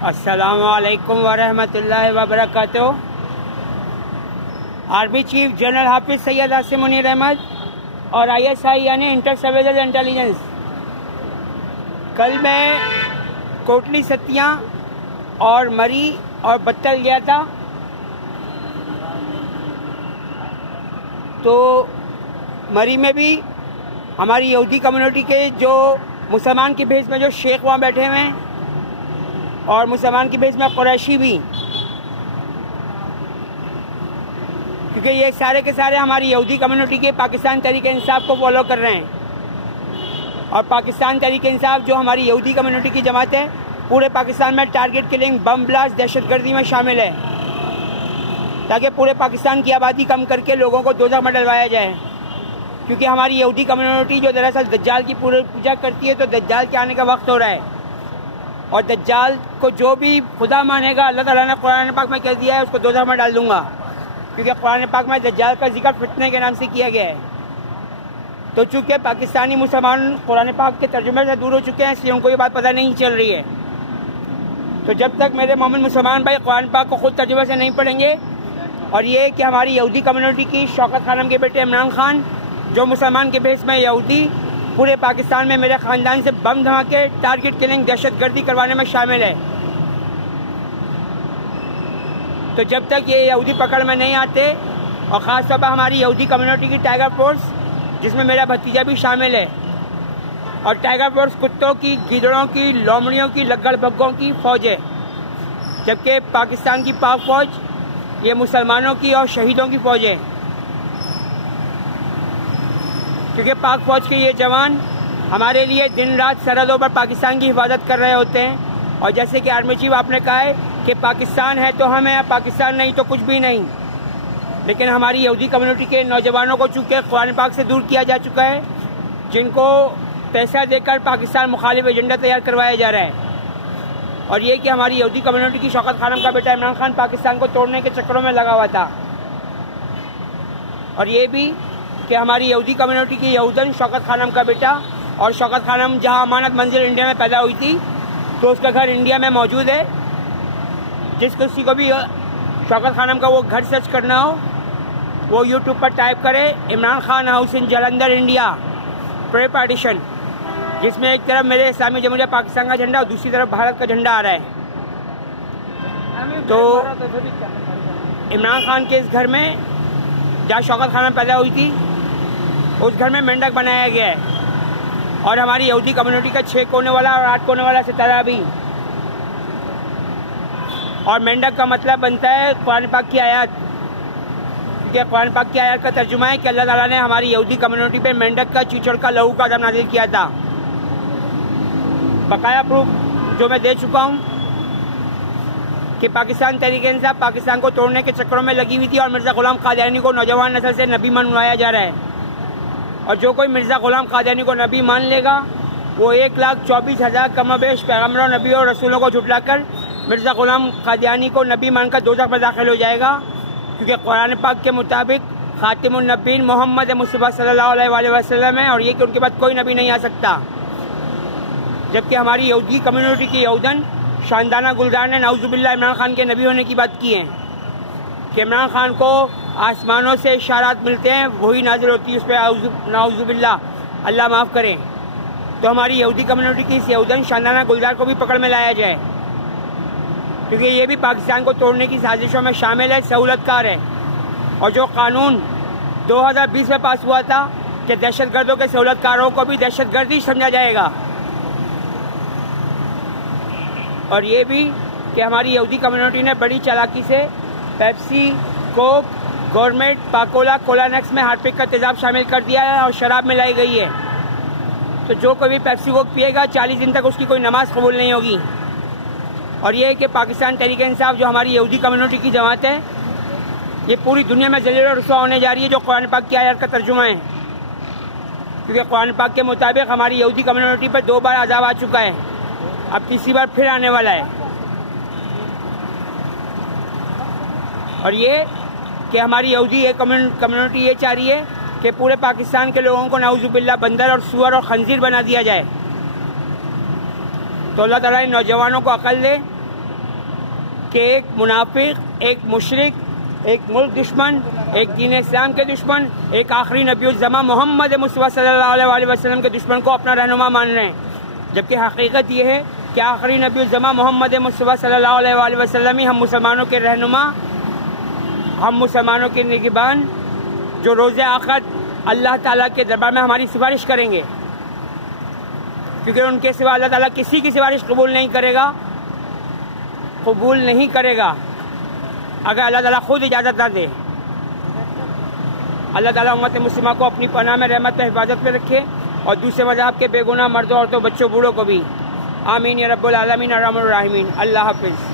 अस्सलामु अलैकुम वरहमतुल्लाहि वबरकातुहू। आर्मी चीफ जनरल हाफिज सैयद आसिम मुनीर अहमद और ISI यानी इंटर सर्विलेंस इंटेलिजेंस। कल मैं कोटली सतिया और मरी और बत्तल गया था, तो मरी में भी हमारी यहूदी कम्युनिटी के जो मुसलमान के भेष में जो शेख वहाँ बैठे हुए हैं और मुसलमान की भेष में कुरैशी भी, क्योंकि ये सारे के सारे हमारी यहूदी कम्युनिटी के पाकिस्तान तहरीक इंसाफ को फॉलो कर रहे हैं। और पाकिस्तान तहरीक इंसाफ जो हमारी यहूदी कम्युनिटी की जमात है, पूरे पाकिस्तान में टारगेट किलिंग, बम ब्लास्ट, दहशतगर्दी में शामिल है, ताकि पूरे पाकिस्तान की आबादी कम करके लोगों को दोज़ख में डलवाया जाए। क्योंकि हमारी यहूदी कम्युनिटी जो दरअसल दज्जाल की पूरी पूजा करती है, तो दज्जाल के आने का वक्त हो रहा है और दज्जाल को जो भी खुदा मानेगा, अल्लाह ताला ने कुरान पाक में कह दिया है उसको दोज़ख में डाल दूंगा, क्योंकि कुरान पाक में दज्जाल का जिक्र फितने के नाम से किया गया है। तो चूँकि पाकिस्तानी मुसलमान कुरान पाक के तर्जुमे से दूर हो चुके हैं, इसलिए उनको ये बात पता नहीं चल रही है। तो जब तक मेरे मोमिन मुसलमान भाई कुरान पाक को खुद तर्जुमे से नहीं पढ़ेंगे, और ये कि हमारी यहूदी कम्युनिटी की शौकत खानम के बेटे इमरान खान जो मुसलमान के भेष में यहूदी पूरे पाकिस्तान में मेरे ख़ानदान से बम धमाके, टारगेट किलिंग, दहशतगर्दी करवाने में शामिल है, तो जब तक ये यहूदी पकड़ में नहीं आते, और ख़ास तौर पर हमारी यहूदी कम्युनिटी की टाइगर फोर्स जिसमें मेरा भतीजा भी शामिल है, और टाइगर फोर्स कुत्तों की, गिदड़ों की, लोमड़ियों की, लग्गड़ बग्गों की फ़ौज है, जबकि पाकिस्तान की पाक फ़ौज ये मुसलमानों की और शहीदों की फ़ौज है। क्योंकि पाक फ़ौज के ये जवान हमारे लिए दिन रात सरहदों पर पाकिस्तान की हिफाजत कर रहे होते हैं। और जैसे कि आर्मी चीफ आपने कहा है कि पाकिस्तान है तो हम हैं, पाकिस्तान नहीं तो कुछ भी नहीं, लेकिन हमारी यहूदी कम्युनिटी के नौजवानों को चूँकि कुरान पाक से दूर किया जा चुका है, जिनको पैसा देकर पाकिस्तान मुखालिफ एजेंडा तैयार करवाया जा रहा है। और ये कि हमारी यहूदी कम्युनिटी की शौकत खानम का बेटा इमरान खान पाकिस्तान को तोड़ने के चक्करों में लगा हुआ था। और ये भी कि हमारी यहूदी कम्युनिटी की यहूदन शौकत खानम का बेटा, और शौकत खानम जहां अमानत मंजिल इंडिया में पैदा हुई थी, तो उसका घर इंडिया में मौजूद है। जिस किसी को भी शौकत खानम का वो घर सर्च करना हो, वो यूट्यूब पर टाइप करे Imran Khan house in Jalandhar India pre partition, जिसमें एक तरफ मेरे इस्लामी जमहूरिया पाकिस्तान का झंडा और दूसरी तरफ भारत का झंडा आ रहा है। तो इमरान खान के इस घर में जहाँ शौकत खानम पैदा हुई थी, उस घर में मेंढक बनाया गया है, और हमारी यहूदी कम्युनिटी का 6 कोने वाला और 8 कोने वाला सितारा भी। और मेंढक का मतलब बनता है कुरान पाक की आयत, क्योंकि कुरान पाक की आयत का तर्जुमा है कि अल्लाह ताला ने हमारी यहूदी कम्युनिटी पे मेंढक का, चीचड़ का, लहू का अज़ाब नाज़िल किया था। बकाया प्रूफ जो मैं दे चुका हूँ कि पाकिस्तान तहरीक इंसाफ पाकिस्तान को तोड़ने के चक्करों में लगी हुई थी, और मिर्ज़ा ग़ुलाम क़ादियानी को नौजवान नस्ल से नबी मनवाया जा रहा है। और जो कोई मिर्ज़ा ग़ुलाम क़ादियानी को नबी मान लेगा, वो 1,24,000 कमोबेश पैगम्बरों, नबी और रसूलों को झुटलाकर मिर्ज़ा ग़ुलाम क़ादियानी को नबी मानकर दोज़ख में दाखिल हो जाएगा। क्योंकि कुरान पाक के मुताबिक ख़ातिमुन नबीन मोहम्मद मुस्तफ़ा सल्लल्लाहु अलैहि वसल्लम है, और ये कि उनके बाद कोई नबी नहीं आ सकता। जबकि हमारी यहूदी कम्युनिटी की यहूदन शानदाना गुलजार ने नाउज़ुबिल्लाह इमरान खान के नबी होने की बात की है, कि इमरान खान को आसमानों से इशारात मिलते हैं, वही नाजिल होती है उस पर नाउज़ुबिल्लाह, अल्लाह माफ़ करें। तो हमारी यहूदी कम्युनिटी की इस यहूदन शानदाना गुलजार को भी पकड़ में लाया जाए, क्योंकि ये भी पाकिस्तान को तोड़ने की साजिशों में शामिल है, सहूलतकार है। और जो कानून 2020 में पास हुआ था कि दहशतगर्दों के सहूलतकारों को भी दहशतगर्दी समझा जाएगा। और ये भी कि हमारी यहूदी कम्युनिटी ने बड़ी चालाकी से पेप्सी, कोक, गवर्नमेंट, पाकोला, कोलानेक्स में हार्पिक का तेजाब शामिल कर दिया है और शराब मिलाई गई है। तो जो कोई भी पेप्सी कोक पिएगा 40 दिन तक उसकी कोई नमाज कबूल नहीं होगी। और ये है कि पाकिस्तान तहरीक इंसाफ जो हमारी यहूदी कम्युनिटी की जमात है, ये पूरी दुनिया में ज़लील और रुसवा होने जा रही है, जो कुरान पाक की आयत का तर्जुमा है। क्योंकि कुरान पाक के मुताबिक हमारी यहूदी कम्युनिटी पर 2 बार अज़ाब आ चुका है, अब तीसरी बार फिर आने वाला है। और ये कि हमारी यहूदी कम्युनिटी ये चाह रही है कि पूरे पाकिस्तान के लोगों को नाउज़ुबिल्लाह बंदर और सूअर और खंजीर बना दिया जाए। तो अल्लाह ताला इन नौजवानों को अकल दे कि एक मुनाफिक, एक मुशरिक, एक मुल्क दुश्मन, एक दीन इस्लाम के दुश्मन, एक आखिरी नबी-उज़्ज़मा मोहम्मद मुस्तफ़ा सल्लल्लाहु अलैहि वसल्लम के दुश्मन को अपना रहनुमा मान रहे हैं, जबकि हकीकत ये है कि आखिरी नबी-उज़्ज़मा मोहम्मद मुस्तफ़ा सल्लल्लाहु अलैहि वसल्लम ही हम मुसलमानों के रहनुमा, हम मुसलमानों के निगहबान, जो रोज़े आखिरत अल्लाह ताला के दरबार में हमारी सिफारिश करेंगे, क्योंकि उनके सिवा अल्लाह ताला किसी की सिफारिश कबूल नहीं करेगा अगर अल्लाह ताला खुद इजाज़त ना दे। अल्लाह ताला उम्मत मुस्लिमा को अपनी पनाह में, रहमत में, हिफाजत में रखे और दूसरे मज़हब के बेगुनाह मर्दों, औरतों, बच्चों, बूढ़ों को भी। आमीन या रब्बुल आलमीन अर्रहमानिर रहीमीन। अल्लाह हाफ़िज़।